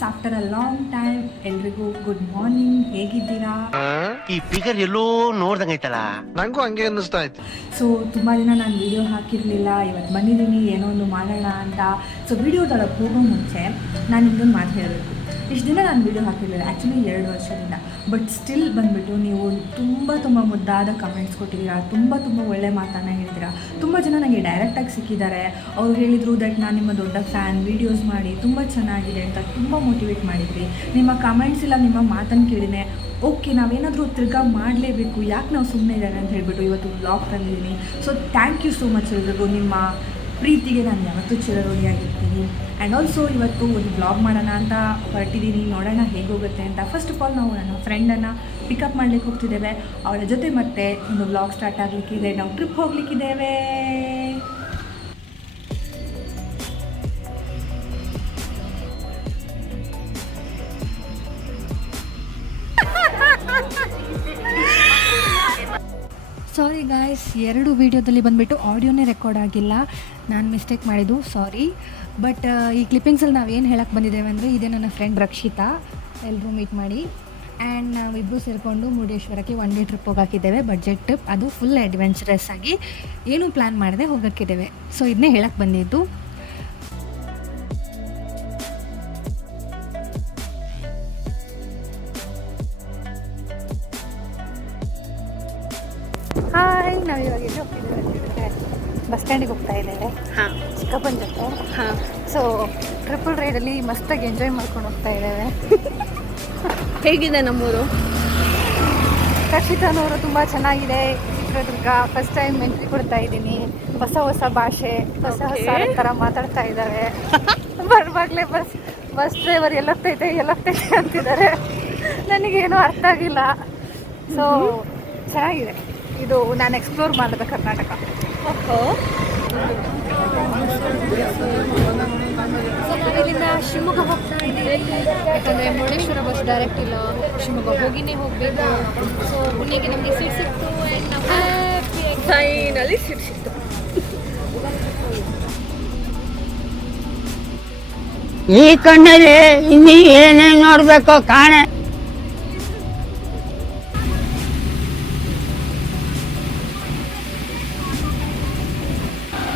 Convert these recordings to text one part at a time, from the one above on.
Guys, after a long time ಎಲ್ರಿಗೂ good morning. ಹೇಗಿದ್ದೀರಾ? ಈ ಫಿಗರ್ ಎಲ್ಲೋ ನೋಡ್ದಂಗೈತಲ್ಲ, ನಂಗೂ ಹಂಗೆ ಅನ್ನಿಸ್ತಾ ಇತ್ತು. ಸೊ ತುಂಬ ದಿನ ನಾನು ವಿಡಿಯೋ ಹಾಕಿರಲಿಲ್ಲ. ಇವತ್ತು ಬಂದಿದ್ದೀನಿ ಏನೋ ಒಂದು ಮಾಡೋಣ ಅಂತ. ಸೊ ವಿಡಿಯೋದೊಳಗೆ ಹೋಗೋ ಮುಂಚೆ ನಾನು ನಿಮ್ಮದೊಂದು ಮಾತು ಹೇಳಬೇಕು. ಇಷ್ಟು ದಿನ ನಾನು ವಿಡಿಯೋ ಹಾಕಿರಲಿಲ್ಲ, ಆ್ಯಕ್ಚುಲಿ 2 ವರ್ಷದಿಂದ. ಬಟ್ ಸ್ಟಿಲ್ ಬಂದುಬಿಟ್ಟು ನೀವು ತುಂಬ ಮುದ್ದಾದ ಕಮೆಂಟ್ಸ್ ಕೊಟ್ಟಿದ್ದೀರಾ, ತುಂಬ ಒಳ್ಳೆ ಮಾತನ್ನು ಹೇಳಿದ್ದೀರಾ. ತುಂಬ ಜನ ನನಗೆ ಡೈರೆಕ್ಟಾಗಿ ಸಿಕ್ಕಿದ್ದಾರೆ. ಅವ್ರು ಹೇಳಿದರು ದಟ್ ನಾನು ನಿಮ್ಮ ದೊಡ್ಡ ಫ್ಯಾನ್, ವೀಡಿಯೋಸ್ ಮಾಡಿ ತುಂಬ ಚೆನ್ನಾಗಿದೆ ಅಂತ ತುಂಬ ಮೋಟಿವೇಟ್ ಮಾಡಿದ್ರಿ. ನಿಮ್ಮ ಕಮೆಂಟ್ಸ್ ಇಲ್ಲ, ನಿಮ್ಮ ಮಾತನ್ನು ಕೇಳಿದೆ, ಓಕೆ ನಾವೇನಾದರೂ ತಿರ್ಗಾ ಮಾಡಲೇಬೇಕು, ಯಾಕೆ ನಾವು ಸುಮ್ಮನೆ ಇದ್ದಾರೆ ಅಂತ ಹೇಳಿಬಿಟ್ಟು ಇವತ್ತು ವ್ಲಾಗ್ ತಂದಿದ್ದೀನಿ. So thank you so much ಎಲ್ರಿಗೂ. ನಿಮ್ಮ ಪ್ರೀತಿಗೆ ನಾನು ಯಾವತ್ತೂ ಚಿರಋಣಿಯಾಗಿರ್ತೀನಿ. ಆ್ಯಂಡ್ ಆಲ್ಸೋ ಇವತ್ತು ಒಂದು ವ್ಲಾಗ್ ಮಾಡೋಣ ಅಂತ ಹೊರಟಿದ್ದೀನಿ, ನೋಡೋಣ ಹೇಗೋಗುತ್ತೆ ಅಂತ. ಫಸ್ಟ್ ಆಫ್ ಆಲ್ ನಾವು ನನ್ನ ಫ್ರೆಂಡನ್ನು ಪಿಕಪ್ ಮಾಡಲಿಕ್ಕೆ ಹೋಗ್ತಿದ್ದೇವೆ. ಅವಳ ಜೊತೆ ಮತ್ತೆ ಒಂದು ವ್ಲಾಗ್ ಸ್ಟಾರ್ಟ್ ಆಗಲಿಕ್ಕಿದೆ, ನಾವು ಟ್ರಿಪ್ ಹೋಗಲಿಕ್ಕಿದ್ದೇವೆ. ಸಾರಿ ಗಾಯ್ಸ್, 2 ವೀಡಿಯೋದಲ್ಲಿ ಬಂದುಬಿಟ್ಟು ಆಡಿಯೋನೇ ರೆಕಾರ್ಡ್ ಆಗಿಲ್ಲ, ನಾನು ಮಿಸ್ಟೇಕ್ ಮಾಡಿದ್ದು, ಸಾರಿ. ಬಟ್ ಈ ಕ್ಲಿಪ್ಪಿಂಗ್ಸಲ್ಲಿ ನಾವೇನು ಹೇಳಕ್ಕೆ ಬಂದಿದ್ದೇವೆ ಅಂದರೆ, ಇದೇ ನನ್ನ ಫ್ರೆಂಡ್ ರಕ್ಷಿತಾ, ಎಲ್ಲರೂ ಮೀಟ್ ಮಾಡಿ. ಆ್ಯಂಡ್ ನಾವಿಬ್ಬರು ಸೇರಿಕೊಂಡು ಮುರುಡೇಶ್ವರಕ್ಕೆ 1 ಡೇ ಟ್ರಿಪ್ ಹೋಗೋಕ್ಕಿದ್ದೇವೆ, ಬಡ್ಜೆಟ್ ಟ್ರಿಪ್. ಅದು ಫುಲ್ ಅಡ್ವೆಂಚರಸ್ ಆಗಿ ಏನೂ ಪ್ಲ್ಯಾನ್ ಮಾಡದೆ ಹೋಗೋಕ್ಕಿದ್ದೇವೆ. ಸೊ ಇದನ್ನೇ ಹೇಳಕ್ಕೆ ಬಂದಿದ್ದು. ಹಾಯ್, ನಾವು ಇವಾಗ ಎಲ್ಲಿ ಹೋಗ್ತಿದ್ದೇವೆ ಅಂತಂದರೆ ಬಸ್ ಸ್ಟ್ಯಾಂಡಿಗೆ ಹೋಗ್ತಾ ಇದ್ದೇವೆ. ಹಾಂ, ಚಿಕ್ಕಪ್ಪನ ಜೊತೆ. ಹಾಂ. ಸೊ ಟ್ರಿಪಲ್ ರೈಡಲ್ಲಿ ಮಸ್ತಾಗಿ ಎಂಜಾಯ್ ಮಾಡ್ಕೊಂಡು ಹೋಗ್ತಾ ಇದ್ದೇವೆ. ಹೇಗಿದೆ ನಮ್ಮೂರು? ರಕ್ಷಿತಾನವರು ತುಂಬ ಚೆನ್ನಾಗಿದೆ. ಚಿತ್ರದುರ್ಗ ಫಸ್ಟ್ ಟೈಮ್ ಎಂಟ್ರಿ ಕೊಡ್ತಾ ಇದ್ದೀನಿ. ಹೊಸ ಭಾಷೆ, ಹೊಸ ಥರ ಮಾತಾಡ್ತಾ ಇದ್ದಾರೆ. ಬರುವಾಗಲೇ ಬಸ್ ಡ್ರೈವರ್ ಎಲ್ಲೋಗ್ತೈತೆ ಅಂತಿದ್ದಾರೆ. ನನಗೇನು ಅರ್ಥ ಆಗಿಲ್ಲ. ಸೊ ಚೆನ್ನಾಗಿದೆ, ಇದು ನಾನು ಎಕ್ಸ್ಪ್ಲೋರ್ ಮಾಡಿದ ಕರ್ನಾಟಕ. ಇಲ್ಲಿಂದ ಶಿವಮೊಗ್ಗ ಹೋಗ್ತಾ ಇದ್ದೀವಿ, ಯಾಕಂದರೆ ಮುರುಡೇಶ್ವರ ಬಸ್ ಡೈರೆಕ್ಟ್ ಇಲ್ಲ, ಶಿವಮೊಗ್ಗ ಹೋಗಿನೇ ಹೋಗಬೇಕು. ಸೊ ಪುಣ್ಯಕ್ಕೆ ನಮಗೆ ಸೀಟ್ ಸಿಕ್ತು. ಆ್ಯಂಡ್ ನಾವು ಹ್ಯಾಪಿಯಾಗಿ ಫೈನಲಿ ಸೀಟ್ ಸಿಕ್ತು. ಈ ಕಣ್ಣಲ್ಲಿ ಇನ್ನೀ ಏನೇನು ನೋಡ್ಬೇಕೋ ಕಾಣೆ.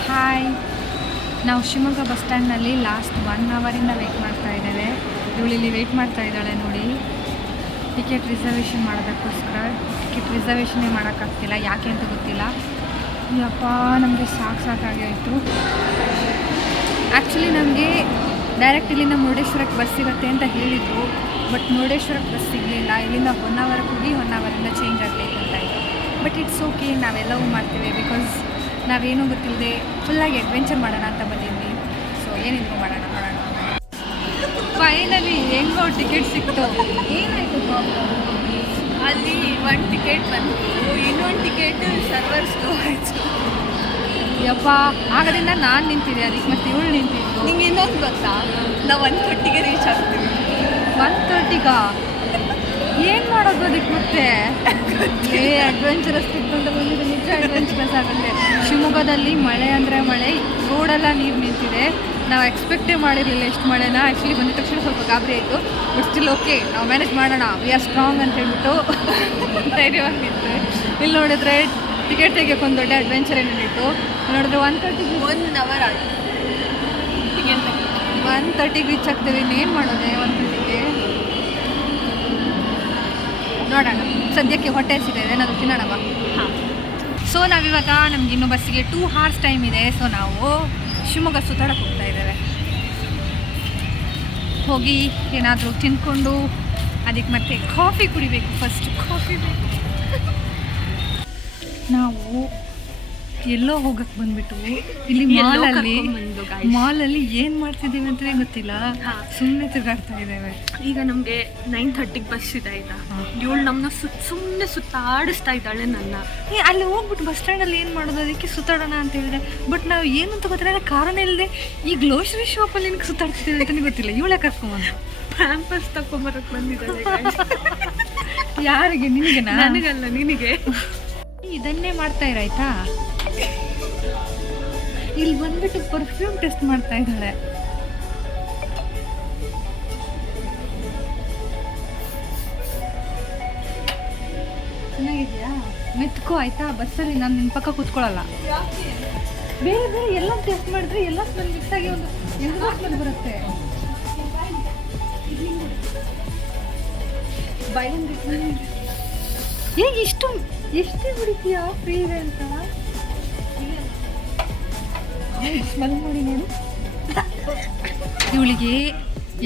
ಹಾಯ್, ನಾವು ಶಿವಮೊಗ್ಗ ಬಸ್ ಸ್ಟ್ಯಾಂಡ್ನಲ್ಲಿ ಲಾಸ್ಟ್ 1 ಅವರಿಂದ ವೆಯ್ಟ್ ಮಾಡ್ತಾ ಇದ್ದೇವೆ. ಇವಳಿಲ್ಲಿ ವೆಯ್ಟ್ ಮಾಡ್ತಾ ಇದ್ದಾಳೆ ನೋಡಿ, ಟಿಕೆಟ್ ರಿಸರ್ವೇಷನ್ ಮಾಡೋದಕ್ಕೋಸ್ಕರ. ಟಿಕೆಟ್ ರಿಸರ್ವೇಷನ್ನೇ ಮಾಡೋಕ್ಕಾಗ್ತಿಲ್ಲ, ಯಾಕೆ ಅಂತ ಗೊತ್ತಿಲ್ಲ. ಯಪ್ಪ, ನಮಗೆ ಸಾಕಾಗೋಯಿತು. ಆ್ಯಕ್ಚುಲಿ ನಮಗೆ ಡೈರೆಕ್ಟ್ ಇಲ್ಲಿಂದ ಮುರುಡೇಶ್ವರಕ್ಕೆ ಬಸ್ ಸಿಗುತ್ತೆ ಅಂತ ಹೇಳಿದರು, ಬಟ್ ಮುರುಡೇಶ್ವರಕ್ಕೆ ಬಸ್ ಸಿಗಲಿಲ್ಲ. ಇಲ್ಲಿಂದ 1 ಅವರ್ಗೆ ಹೋಗಿ 1 ಅವರಿಂದ ಚೇಂಜ್ ಆಗಬೇಕು ಅಂತ ಇದೆ. ಬಟ್ ಇಟ್ಸ್ ಓಕೆ, ನಾವೆಲ್ಲವೂ ಮಾಡ್ತೀವಿ. ಬಿಕಾಸ್ ನಾವೇನೂ ಗೊತ್ತಿಲ್ಲದೆ ಫುಲ್ಲಾಗಿ ಅಡ್ವೆಂಚರ್ ಮಾಡೋಣ ಅಂತ ಬಂದಿದ್ವಿ. ಸೊ ಏನಿದ್ರು ಮಾಡೋಣ. ಫೈನಲಿ ಹೆಂಗೋ ಟಿಕೆಟ್ ಸಿಕ್ತು. ಏನಾಯಿತು ಪ್ರಾಬ್ಲಮ್? ಅಲ್ಲಿ 1 ಟಿಕೆಟ್ ಬಂತು, ಇನ್ನೊಂದು ಟಿಕೆಟ್ ಸರ್ವರ್ ಸ್ಲೋ ಆಯಿತು. ಯಪ್ಪ, ಆಗದಿಂದ ನಾನು ನಿಂತಿದ್ದೆ, ಅದಕ್ಕೆ ಮತ್ತೆ ಇವಳು ನಿಂತಿದ್ದು. ನಿಂಗೆ ಇನ್ನೊಂದು ಗೊತ್ತಾ, ನಾವು 1:30ಗೆ ರೀಚ್ ಆಗ್ತೀವಿ. 1:30ಗ ಏನು ಮಾಡೋದು ಅದಕ್ಕೆ ಮತ್ತೆ? ಅಡ್ವೆಂಚರಸ್ ಟ್ರಿಪ್ ಅಂತ ಬಂದಿದ್ದು, ನಿಜ ಅಡ್ವೆಂಚರಸ್ ಆಗುತ್ತೆ. ಶಿವಮೊಗ್ಗದಲ್ಲಿ ಮಳೆ ಅಂದರೆ ಮಳೆ, ರೋಡೆಲ್ಲ ನೀರು ನಿಂತಿದೆ. ನಾವು ಎಕ್ಸ್ಪೆಕ್ಟೇ ಮಾಡಿರಲಿಲ್ಲ ಎಷ್ಟು ಮಳೆನ. ಆ್ಯಕ್ಚುಲಿ ಬಂದಿದ ತಕ್ಷಣ ಸ್ವಲ್ಪ ಗಾಬರಿ ಆಯಿತು, ಬಟ್ ಸ್ಟಿಲ್ ಓಕೆ, ನಾವು ಮ್ಯಾನೇಜ್ ಮಾಡೋಣ, ವಿ ಆರ್ ಸ್ಟ್ರಾಂಗ್ ಅಂತ ಹೇಳ್ಬಿಟ್ಟು ಧೈರ್ಯವಾಗಿ ನಿಂತೆ. ಇಲ್ಲಿ ನೋಡಿದ್ರೆ ಟಿಕೆಟ್ ತೆಗಿಯೋಕೆ ಒಂದು ದೊಡ್ಡ ಅಡ್ವೆಂಚರ್ ಏನಿತ್ತು. ನೋಡಿದ್ರೆ 1:30ಗೆ 1 ಅವರ್ ಆಯಿತು ಟಿಕೆಟ್ ತೆಗಿ. 1:30ಗೆ ರೀಚ್ ಆಗ್ತೇವೆ. ಇನ್ನೇನು ಮಾಡೋದೆ 1:30ಗೆ? ನೋಡೋಣ, ಸದ್ಯಕ್ಕೆ ಹೊಟ್ಟೆ ಹಸಿದೆ, ಏನಾದರೂ ತಿನ್ನೋಣ ಬಾ. ಹಾಂ. ಸೊ ನಾವಿವಾಗ ನಮಗಿನ್ನೂ ಬಸ್ಸಿಗೆ 2 hours ಟೈಮ್ ಇದೆ. ಸೊ ನಾವು ಶಿವಮೊಗ್ಗ ಸುತ್ತಾಡಕ್ಕೆ ಹೋಗ್ತಾ ಇದ್ದೇವೆ. ಹೋಗಿ ಏನಾದರೂ ತಿಂದ್ಕೊಂಡು ಅದಕ್ಕೆ ಮತ್ತೆ ಕಾಫಿ ಕುಡಿಬೇಕು. ಫಸ್ಟ್ ಕಾಫಿ ಬೇಕು. ನಾವು ಎಲ್ಲೋ ಹೋಗಕ್ಕೆ ಬಂದ್ಬಿಟ್ಟು ಇಲ್ಲಿ ಮಾಲಲ್ಲಿ ಏನು ಮಾಡ್ತಿದ್ದೀವಿ ಅಂತಲೇ ಗೊತ್ತಿಲ್ಲ, ಸುಮ್ಮನೆ ತಿರುಗಾಡ್ತಾ ಇದ್ದೇವೆ. ಈಗ ನಮಗೆ 9:30ಗೆ ಬಸ್ ಇದೆ ಆಯಿತಾ, ಇವಳು ನಮ್ಮನ್ನ ಸುಮ್ಮನೆ ಸುತ್ತಾಡಿಸ್ತಾ ಇದ್ದಾಳೆ ನನ್ನ. ಅಲ್ಲಿ ಹೋಗ್ಬಿಟ್ಟು ಬಸ್ ಸ್ಟ್ಯಾಂಡಲ್ಲಿ ಏನು ಮಾಡೋದು, ಅದಕ್ಕೆ ಸುತ್ತಾಡೋಣ ಅಂತ ಹೇಳಿದೆ. ಬಟ್ ನಾವು ಏನು ಅಂತ ಗೊತ್ತಿಲ್ಲ, ಕಾರಣ ಇಲ್ಲದೆ ಈ ಗ್ಲೋಸರಿ ಶಾಪಲ್ಲಿ ಏನಕ್ಕೆ ಸುತ್ತಾಡ್ತಿದ್ದೀವಿ ಅಂತಲೇ ಗೊತ್ತಿಲ್ಲ. ಇವಳೇ ಕರ್ಕೊಂಬಂದು ಪ್ಯಾಂಪರ್ಸ್ ತಗೊಂಬರಕ್ಕೆ ಬಂದಿದ್ದಾಳೆ. ಯಾರಿಗೆ? ನಿನಗೆ? ನನಗಲ್ಲ, ನಿನಗೆ. ಇದನ್ನೇ ಮಾಡ್ತಾ ಇರಾಯ್ತಾ. ಇಲ್ಲಿ ಬಂದ್ಬಿಟ್ಟು ಪರ್ಫ್ಯೂಮ್ ಟೆಸ್ಟ್ ಮಾಡ್ತಾ ಇದ್ದಾಳೆ. ಮೆತ್ಕೋ ಆಯ್ತಾ. ಬಸ್ಸಲ್ಲಿ ನಾನು ನಿನ್ನ ಪಕ್ಕ ಕೂತ್ಕೊಳ್ಳಲ್ಲ. ಬೇರೆ ಬೇರೆ ಎಲ್ಲ ಟೆಸ್ಟ್ ಮಾಡಿದ್ರೆ ಎಲ್ಲ ಸ್ಮೆಲ್ ಮಿಕ್ಸ್ ಆಗಿ ಒಂದು ಎಲ್ಲ ಸ್ಮೆಲ್ ಬರುತ್ತೆ. ಹೇಗೆ ಎಷ್ಟೇ ಬಿಡ್ತೀಯಾ ಫ್ರೀ ಇದೆ ಅಂತ ಸ್ಮೆಲ್ ಮಾಡಿ ನೋಡು. ಇವಳಿಗೆ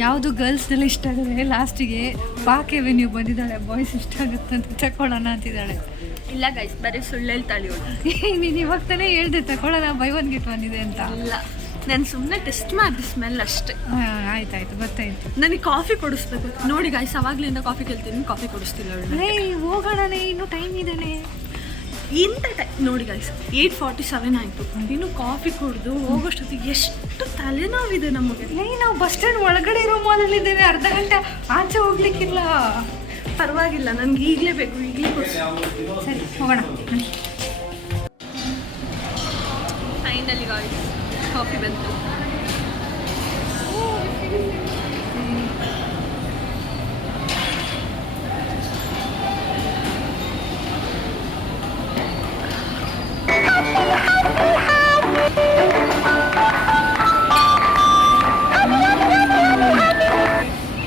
ಯಾವುದು ಗರ್ಲ್ಸ್ನೆಲ್ಲ ಇಷ್ಟ ಆಗುತ್ತೆ, ಲಾಸ್ಟಿಗೆ ಪಾಕ್ ಎವೆನ್ಯೂ ಬಂದಿದ್ದಾಳೆ, ಬಾಯ್ಸ್ ಇಷ್ಟ ಆಗುತ್ತೆ ಅಂತ ತಗೊಳ್ಳೋಣ ಅಂತಿದ್ದಾಳೆ. ಇಲ್ಲ ಗೈಸ್, ಬರೀ ಸುಳ್ಳು ಹೇಳ್ತಾಳೆ ಇವಳು. ನೀನು ಇವಾಗ ತಾನೇ ಹೇಳ್ದೆ ತಗೊಳ್ಳೋಣ, ಬೈ ಒನ್ ಗೆಟ್ ಒನ್ ಇದೆ ಅಂತ. ಇಲ್ಲ, ನಾನು ಸುಮ್ಮನೆ ಟೆಸ್ಟ್ ಮಾಡಿದೆ ಸ್ಮೆಲ್ ಅಷ್ಟೇ. ಆಯ್ತಾಯ್ತು, ಗೊತ್ತಾಯ್ತು. ನನಗೆ ಕಾಫಿ ಕೊಡಿಸ್ಬೇಕು ನೋಡಿ ಗೈಸ್, ಅವಾಗ್ಲಿಂದ ಕಾಫಿ ಕೇಳ್ತೀನಿ, ಕಾಫಿ ಕೊಡಿಸ್ತಿಲ್ಲ ಅವಳು. ಹೋಗೋಣನೇ, ಇನ್ನೂ ಟೈಮ್ ಇದೇನೆ. ಇಂಥ ನೋಡಿ ಗೈಸ್ 8:47 ಆಯಿತು, ಇನ್ನು ಕಾಫಿ ಕುಡಿದು ಹೋಗೋಷ್ಟೊತ್ತಿಗೆ ಎಷ್ಟು ತಲೆನೋವಿದೆ ನಮಗೆ. ನಾವು ಬಸ್ ಸ್ಟ್ಯಾಂಡ್ ಒಳಗಡೆ ಇರೋ ಮಾಲಲ್ಲಿದ್ದೇವೆ, ಅರ್ಧ ಗಂಟೆ ಆಚೆ ಹೋಗ್ಲಿಕ್ಕಿಲ್ಲ. ಪರವಾಗಿಲ್ಲ, ನನಗೆ ಈಗಲೇ ಬೇಕು, ಈಗಲೇ ಕೊಡಿಸಿ. ಸರಿ ಹೋಗೋಣ. ಫೈನಲಿ ಗಾಯ್ಸ್ ಕಾಫಿ ಬಂತು.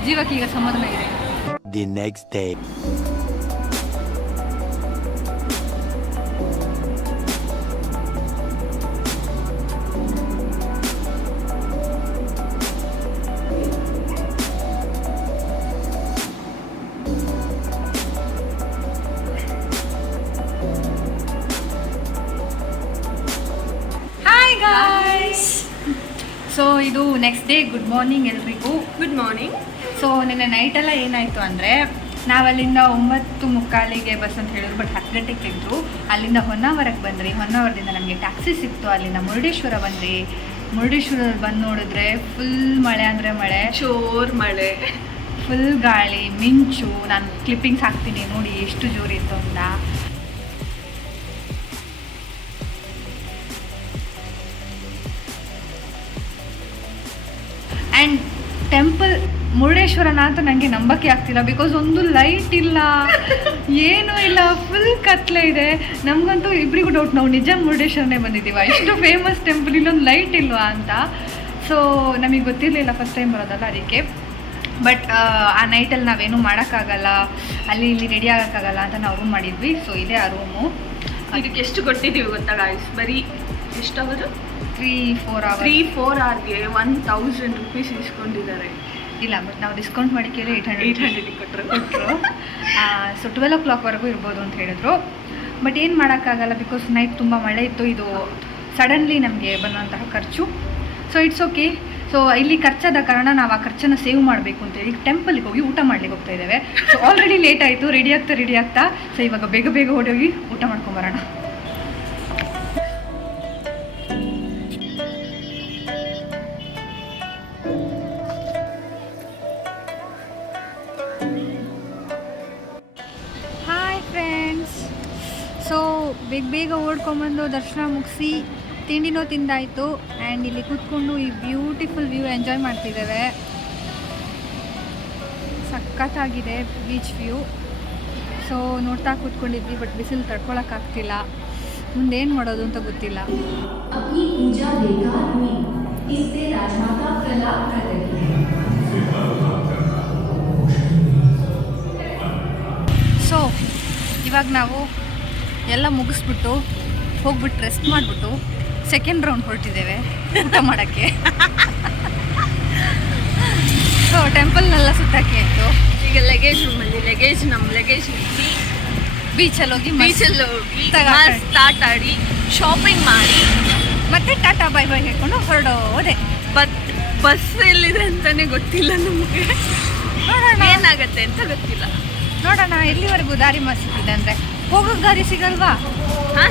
ಜೀವಕ್ಕೆ ಈಗ ಸಮಾಧಾನ ಇದೆ. The next day. Hi guys. So ಇದು ನೆಕ್ಸ್ಟ್ ಡೇ. ಗುಡ್ ಮಾರ್ನಿಂಗ್ ಎಲ್ರಿಗೂ. Good morning. ಸೊ ನಿನ್ನೆ ನೈಟೆಲ್ಲ ಏನಾಯಿತು ಅಂದರೆ, ನಾವಲ್ಲಿಂದ 9:45 ಬಸ್ ಅಂತ ಹೇಳಿದ್ರು, ಬಟ್ 10 ಗಂಟೆಗೆ ತೆಗೆದ್ರು. ಅಲ್ಲಿಂದ ಹೊನ್ನಾವರಕ್ಕೆ ಬಂದ್ರಿ. ಹೊನ್ನಾವರದಿಂದ ನಮಗೆ ಟ್ಯಾಕ್ಸಿ ಸಿಕ್ತು. ಅಲ್ಲಿಂದ ಮುರುಡೇಶ್ವರ ಬಂದ್ರಿ. ಮುರುಡೇಶ್ವರದಲ್ಲಿ ಬಂದು ನೋಡಿದ್ರೆ ಫುಲ್ ಮಳೆ ಅಂದರೆ ಮಳೆ, ಜೋರ್ ಮಳೆ, ಫುಲ್ ಗಾಳಿ, ಮಿಂಚು. ನಾನು ಕ್ಲಿಪ್ಪಿಂಗ್ಸ್ ಹಾಕ್ತೀನಿ ನೋಡಿ ಎಷ್ಟು ಜೋರಿತ್ತು ಅಂತ. ಆ್ಯಂಡ್ ಟೆಂಪಲ್ ಮುರುಡೇಶ್ವರನ ಅಂತ ನನಗೆ ನಂಬಕ್ಕೆ ಆಗ್ತಿಲ್ಲ, ಬಿಕಾಸ್ ಒಂದು ಲೈಟ್ ಇಲ್ಲ, ಏನೂ ಇಲ್ಲ, ಫುಲ್ ಕತ್ಲೆ ಇದೆ. ನಮಗಂತೂ ಇಬ್ಬರಿಗೂ ಡೌಟ್, ನಾವು ನಿಜ ಮುರುಡೇಶ್ವರನೇ ಬಂದಿದ್ದೀವ, ಇಷ್ಟು ಫೇಮಸ್ ಟೆಂಪಲ್, ಇಲ್ಲೊಂದು ಲೈಟ್ ಇಲ್ವಾ ಅಂತ. ಸೊ ನಮಗೆ ಗೊತ್ತಿರಲಿಲ್ಲ, ಫಸ್ಟ್ ಟೈಮ್ ಬರೋದಲ್ಲ ಅದಕ್ಕೆ. ಬಟ್ ಆ ನೈಟಲ್ಲಿ ನಾವೇನೂ ಮಾಡೋಕ್ಕಾಗಲ್ಲ, ಅಲ್ಲಿ ಇಲ್ಲಿ ರೆಡಿ ಆಗೋಕ್ಕಾಗಲ್ಲ ಅಂತ ನಾವು ರೂಮ್ ಮಾಡಿದ್ವಿ. ಸೊ ಇದೇ ಆ ರೂಮು. ಇದಕ್ಕೆ ಎಷ್ಟು ಕೊಟ್ಟಿದ್ದೀವಿ ಗೊತ್ತಾ ಗಾಯ್ಸ್? ಬರೀ ಎಷ್ಟು ಅವರು 3-4 ಅವರ್ಗೆ 1000 ರೂಪೀಸ್ ಇಸ್ಕೊಂಡಿದ್ದಾರೆ. ಇಲ್ಲ, ಬಟ್ ನಾವು ಡಿಸ್ಕೌಂಟ್ ಮಾಡಿ ಕೇಳಿ 800 ಕೊಟ್ಟರು. ಸೊ 12 o'clockವರೆಗೂ ಇರ್ಬೋದು ಅಂತ ಹೇಳಿದ್ರು. ಬಟ್ ಏನು ಮಾಡೋಕ್ಕಾಗಲ್ಲ, ಬಿಕಾಸ್ ನೈಟ್ ತುಂಬ ಮಳೆ ಇತ್ತು. ಇದು ಸಡನ್ಲಿ ನಮಗೆ ಬಂದಂತಹ ಖರ್ಚು. So it's okay. ಸೊ ಇಲ್ಲಿ ಖರ್ಚಾದ ಕಾರಣ ನಾವು ಆ ಖರ್ಚನ್ನು ಸೇವ್ ಮಾಡಬೇಕು ಅಂತೇಳಿ ಟೆಂಪಲ್ಗೆ ಹೋಗಿ ಊಟ ಮಾಡ್ಲಿಕ್ಕೆ ಹೋಗ್ತಾ ಇದ್ದೇವೆ. ಸೊ ಆಲ್ರೆಡಿ ಲೇಟ್ ಆಯಿತು, ರೆಡಿ ಆಗ್ತಾ. ಸೊ ಇವಾಗ ಬೇಗ ಹೊಡೋಗಿ ಊಟ ಮಾಡ್ಕೊಂಬರೋಣ. Hi friends. ಸೊ ಬೇಗ ಓಡ್ಕೊಂಬಂದು ದರ್ಶನ ಮುಗಿಸಿ ತಿಂಡಿನೂ ತಿಂದಾಯಿತು. ಆ್ಯಂಡ್ ಇಲ್ಲಿ ಕೂತ್ಕೊಂಡು ಈ ಬ್ಯೂಟಿಫುಲ್ ವ್ಯೂ ಎಂಜಾಯ್ ಮಾಡ್ತಿದ್ದೇವೆ. ಸಖತ್ತಾಗಿದೆ ಬೀಚ್ ವ್ಯೂ. ಸೊ ನೋಡ್ತಾ ಕೂತ್ಕೊಂಡಿದ್ವಿ, ಬಟ್ ಬಿಸಿಲು ತಡ್ಕೊಳಕ್ಕಾಗ್ತಿಲ್ಲ. ಮುಂದೇನು ಮಾಡೋದು ಅಂತ ಗೊತ್ತಿಲ್ಲ. अपनी पूजा बेकार हुई, इससे राजमाता प्रलाप कर रही है। ಸೊ ಇವಾಗ ನಾವು ಎಲ್ಲ ಮುಗಿಸ್ಬಿಟ್ಟು ಹೋಗ್ಬಿಟ್ಟು ರೆಸ್ಟ್ ಮಾಡಿಬಿಟ್ಟು ಸೆಕೆಂಡ್ ರೌಂಡ್ ಹೊರಟಿದ್ದೇವೆ ಊಟ ಮಾಡೋಕ್ಕೆ. ಸೊ ಟೆಂಪಲ್ನೆಲ್ಲ ಸುತ್ತಕ್ಕೆ ಆಯಿತು. ಈಗ ಲಗೇಜ್ ರೂಮಲ್ಲಿ ನಮ್ಮ ಲಗೇಜ್ ಇಟ್ಟು ಬೀಚಲ್ಲಿ ಹೋಗಿ ಸ್ಟಾರ್ಟ್ ಆಡಿ ಶಾಪಿಂಗ್ ಮಾಡಿ ಮತ್ತೆ ಟಾಟಾ ಬೈ ಹೇಳ್ಕೊಂಡು ಹೊರಡೋದೆ. ಬಸ್ ಎಲ್ಲಿದೆ ಅಂತಾನೆ ಗೊತ್ತಿಲ್ಲ ನಮಗೆ, ನೋಡೋಣ ಏನಾಗತ್ತೆ ಅಂತ ಗೊತ್ತಿಲ್ಲ. ನೋಡೋಣ ಎಲ್ಲಿವರೆಗೂ ದಾರಿ ಸಿಕ್ಕಿದೆ ಅಂದರೆ. ಹೋಗೋಕ್ಕೆ ದಾರಿ ಸಿಗಲ್ವಾ?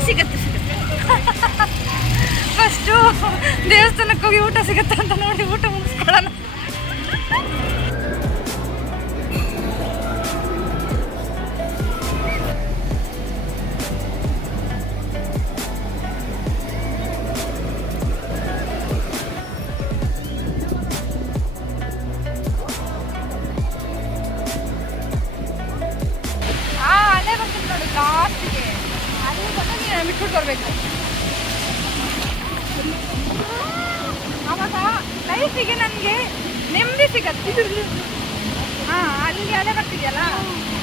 ಸಿಗತ್ತೆ. ಫಸ್ಟು ದೇವಸ್ಥಾನಕ್ಕೆ ಹೋಗಿ ಊಟ ಸಿಗುತ್ತೆ ಅಂತ ನೋಡಿ ಊಟ ಮುಗಿಸ್ಕೊಳ್ಳೋಣ. ಅದೇ ಬರ್ತೀನಿ ನೋಡಿ ಲಾಸ್ಟಿಗೆ. ನಾನು ಬಿಟ್ಬಿಟ್ಟು ಬರಬೇಕು. ಆವಾಗ ಲೈಫಿಗೆ ನನಗೆ ನೆಮ್ಮದಿ ಸಿಗತ್ತೆ. ಹಾಂ, ಅಲ್ಲಿ ಅಲೆ ಬರ್ತಿದೆಯಲ್ಲ,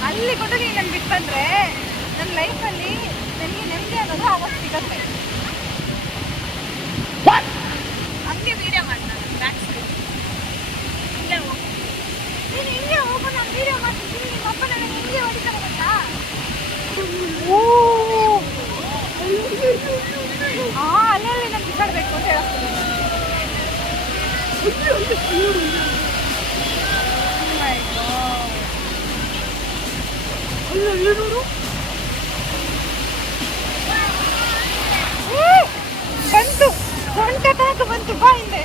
ಅಲ್ಲಿ ಕೊಂಡು ನೀನು ನನ್ನ ಬಿಟ್ಟು ಬಂದರೆ ನನ್ನ ಲೈಫಲ್ಲಿ ನನಗೆ ನೆಮ್ಮದಿ ಅನ್ನೋದು ಆವಾಗ ಸಿಗತ್ತೆ. ಹಂಗೆ ವೀಡಿಯೋ ಮಾಡಿ ನಾನು ಬ್ಯಾಕ್ ಸೈಡ್ ನೀನು ಹಿಂಗೆ ಹೋಗು, ನಾನು ವೀಡಿಯೋ ಮಾಡ್ತಿದ್ದೀನಿ. ನಿಮ್ಮ ಅಪ್ಪ ನನಗೆ ಹಿಂಗೆ ಹೊಡಿತಾರೆ ಗೊತ್ತಾ? ಅಲ್ಲಲ್ಲಿ ನಾನು ಬಿಸಾಡಬೇಕು ಅಂತ ಹೇಳ್ತೀನಿ. ಬಂತು, ಸೊಂಟ ತನಕ ಬಂತು, ಬಾ ಹಿಂದೆ.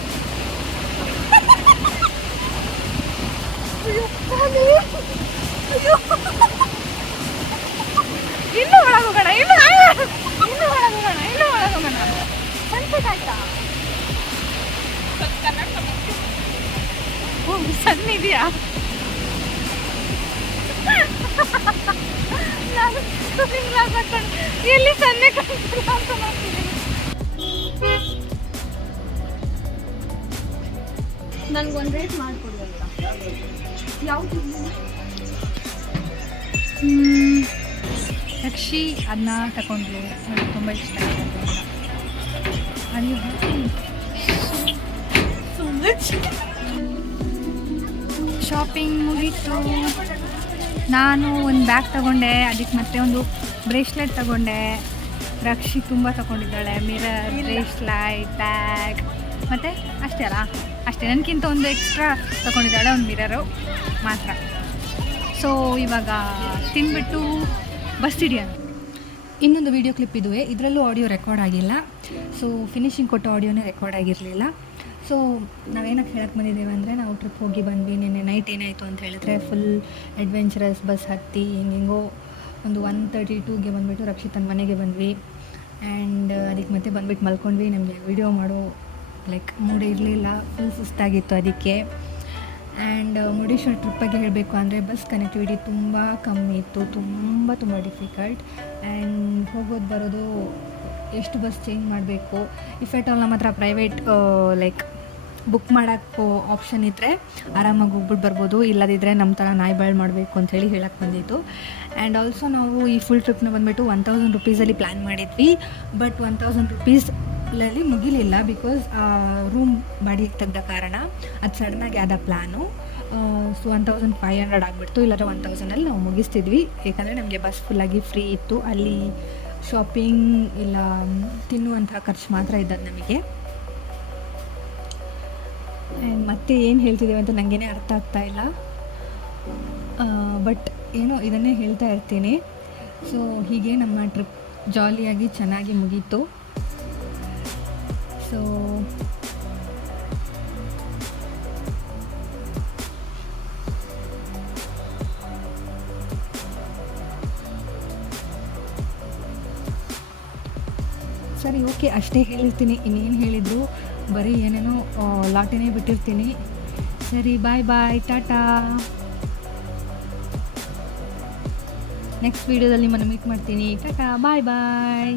ಇನ್ನು ಒಳಗೋಗೋಣ, ಇನ್ನು ಒಳಗೋಗೋಣ. ಸನ್ಸೆಟ್ ಆಯ್ತಾ? ಸಣ್ಣ ಇದೆಯಾ? ನಾನು ಎಲ್ಲಿ ಸನ್ನೆ ಕಾಣ್ತಿಲ್ಲ ಅಂತ ಮಾಡ್ತಿದ್ದೀನಿ. ನನ್ಗೊಂದು ರೇಟ್ ಮಾಡಿಕೊಡುವಂತ. ಯಾವುದು? ರಕ್ಷಿ ಅದನ್ನ ತಗೊಂಡ್ಲು, ಅವ್ಳಿಗೆ ತುಂಬ ಇಷ್ಟ ಆಯಿತು ಅಂತ. ಅಲ್ಲಿ ಶಾಪಿಂಗ್ ಮುಗೀತು. ನಾನು ಒಂದು ಬ್ಯಾಗ್ ತಗೊಂಡೆ, ಅದಕ್ಕೆ ಮತ್ತೆ ಒಂದು ಬ್ರೇಸ್ಲೆಟ್ ತಗೊಂಡೆ. ರಕ್ಷಿ ತುಂಬ ತಗೊಂಡಿದ್ದಾಳೆ, ಮಿರರ್, ಬ್ರೇಸ್ಲೈಟ್, ಬ್ಯಾಗ್, ಮತ್ತು ಅಷ್ಟೇ ಅಲ್ಲ, ಅಷ್ಟೇ. ನನಗಿಂತ ಒಂದು ಎಕ್ಸ್ಟ್ರಾ ತಗೊಂಡಿದ್ದಾಳೆ, ಒಂದು ಮಿರರು ಮಾತ್ರ. ಸೊ ಇವಾಗ ತಿಂದ್ಬಿಟ್ಟು ಬಸ್ ಹಿಡಿಯೋಣ. ಇನ್ನೊಂದು ವೀಡಿಯೋ ಕ್ಲಿಪ್ ಇದುವೆ, ಇದರಲ್ಲೂ ಆಡಿಯೋ ರೆಕಾರ್ಡ್ ಆಗಿಲ್ಲ. ಸೊ ಫಿನಿಶಿಂಗ್ ಕೊಟ್ಟ ಆಡಿಯೋನೇ ರೆಕಾರ್ಡ್ ಆಗಿರಲಿಲ್ಲ. ಸೊ ನಾವೇನಕ್ಕೆ ಹೇಳಕ್ಕೆ ಬಂದಿದ್ದೇವೆ ಅಂದರೆ, ನಾವು ಟ್ರಿಪ್ ಹೋಗಿ ಬಂದ್ವಿ. ನಿನ್ನೆ ನೈಟ್ ಏನಾಯಿತು ಅಂತ ಹೇಳಿದ್ರೆ, ಫುಲ್ ಅಡ್ವೆಂಚರಸ್ ಬಸ್ ಹತ್ತಿ ಹಿಂಗೆಂಗೋ ಒಂದು 1:32ಗೆ ಬಂದುಬಿಟ್ಟು ರಕ್ಷಿತನ ಮನೆಗೆ ಬಂದ್ವಿ. ಆ್ಯಂಡ್ ಅದಕ್ಕೆ ಮತ್ತೆ ಬಂದುಬಿಟ್ಟು ಮಲ್ಕೊಂಡ್ವಿ. ನಮಗೆ ವೀಡಿಯೋ ಮಾಡೋ ಮೂಡೇ ಇರಲಿಲ್ಲ, ಫುಲ್ ಸುಸ್ತಾಗಿತ್ತು ಅದಕ್ಕೆ. ಆ್ಯಂಡ್ ಮುರುಡೇಶ್ವರ ಟ್ರಿಪ್ ಬಗ್ಗೆ ಹೇಳಬೇಕು ಅಂದರೆ, ಬಸ್ ಕನೆಕ್ಟಿವಿಟಿ ತುಂಬ ಕಮ್ಮಿ ಇತ್ತು, ತುಂಬ ಡಿಫಿಕಲ್ಟ್. ಆ್ಯಂಡ್ ಹೋಗೋದು ಬರೋದು ಎಷ್ಟು ಬಸ್ ಚೇಂಜ್ ಮಾಡಬೇಕು. ಇಫ್ ಎಟ್ ಆಲ್ ನಮ್ಮ ಹತ್ರ ಪ್ರೈವೇಟ್ ಬುಕ್ ಮಾಡೋಕ್ಕೂ ಆಪ್ಷನ್ ಇದ್ದರೆ ಆರಾಮಾಗಿ ಹೋಗ್ಬಿಟ್ಟು ಬರ್ಬೋದು. ಇಲ್ಲದಿದ್ದರೆ ನಮ್ಮ ಥರ ನಾಯಿಬಾಳು ಮಾಡಬೇಕು ಅಂಥೇಳಿ ಹೇಳಕ್ಕೆ ಬಂದಿತ್ತು. ಆ್ಯಂಡ್ ಆಲ್ಸೋ ನಾವು ಈ ಫುಲ್ ಟ್ರಿಪ್ನ ಬಂದುಬಿಟ್ಟು 1000 ರುಪೀಸಲ್ಲಿ ಪ್ಲ್ಯಾನ್ ಮಾಡಿದ್ವಿ. ಬಟ್ 1000 ರುಪೀಸಲ್ಲಿ ಮುಗಿಲಿಲ್ಲ, ಬಿಕಾಸ್ ರೂಮ್ ಬಾಡಿಗೆ ತೆಗ್ದ ಕಾರಣ ಅದು ಸಡನ್ನಾಗಿ ಆದ ಪ್ಲ್ಯಾನು. ಸೊ 1500 ಆಗಿಬಿಡ್ತು. ಇಲ್ಲಾಂದರೆ 1000ಅಲ್ಲಿ ನಾವು ಮುಗಿಸ್ತಿದ್ವಿ, ಏಕೆಂದರೆ ನಮಗೆ ಬಸ್ ಫುಲ್ಲಾಗಿ ಫ್ರೀ ಇತ್ತು. ಅಲ್ಲಿ ಶಾಪಿಂಗ್ ಇಲ್ಲ ತಿನ್ನುವಂಥ ಖರ್ಚು ಮಾತ್ರ ಇದ್ದದ್ದು ನಮಗೆ. ಆ್ಯಂಡ್ ಮತ್ತೆ ಏನು ಹೇಳ್ತಿದ್ದೇವೆ ಅಂತ ನನಗೇನೆ ಅರ್ಥ ಆಗ್ತಾಯಿಲ್ಲ. ಬಟ್ ಏನೋ ಇದನ್ನೇ ಹೇಳ್ತಾ ಇರ್ತೀನಿ. ಸೊ ಹೀಗೆ ನಮ್ಮ ಟ್ರಿಪ್ ಜಾಲಿಯಾಗಿ ಚೆನ್ನಾಗಿ ಮುಗೀತು. ಸೊ ಸರಿ, ಓಕೆ, ಅಷ್ಟೇ ಹೇಳಿರ್ತೀನಿ. ಇನ್ನೇನು ಹೇಳಿದ್ರು ಬರೀ ಏನೇನೋ ಲಾಟಿನೇ ಬಿಟ್ಟಿರ್ತೀನಿ. ಸರಿ, ಬಾಯ್ ಬಾಯ್, ಟಾಟಾ. ನೆಕ್ಸ್ಟ್ ವೀಡಿಯೋದಲ್ಲಿ ನಿಮ್ಮನ್ನು ಮೀಟ್ ಮಾಡ್ತೀನಿ. ಟಾಟಾ, ಬಾಯ್ ಬಾಯ್.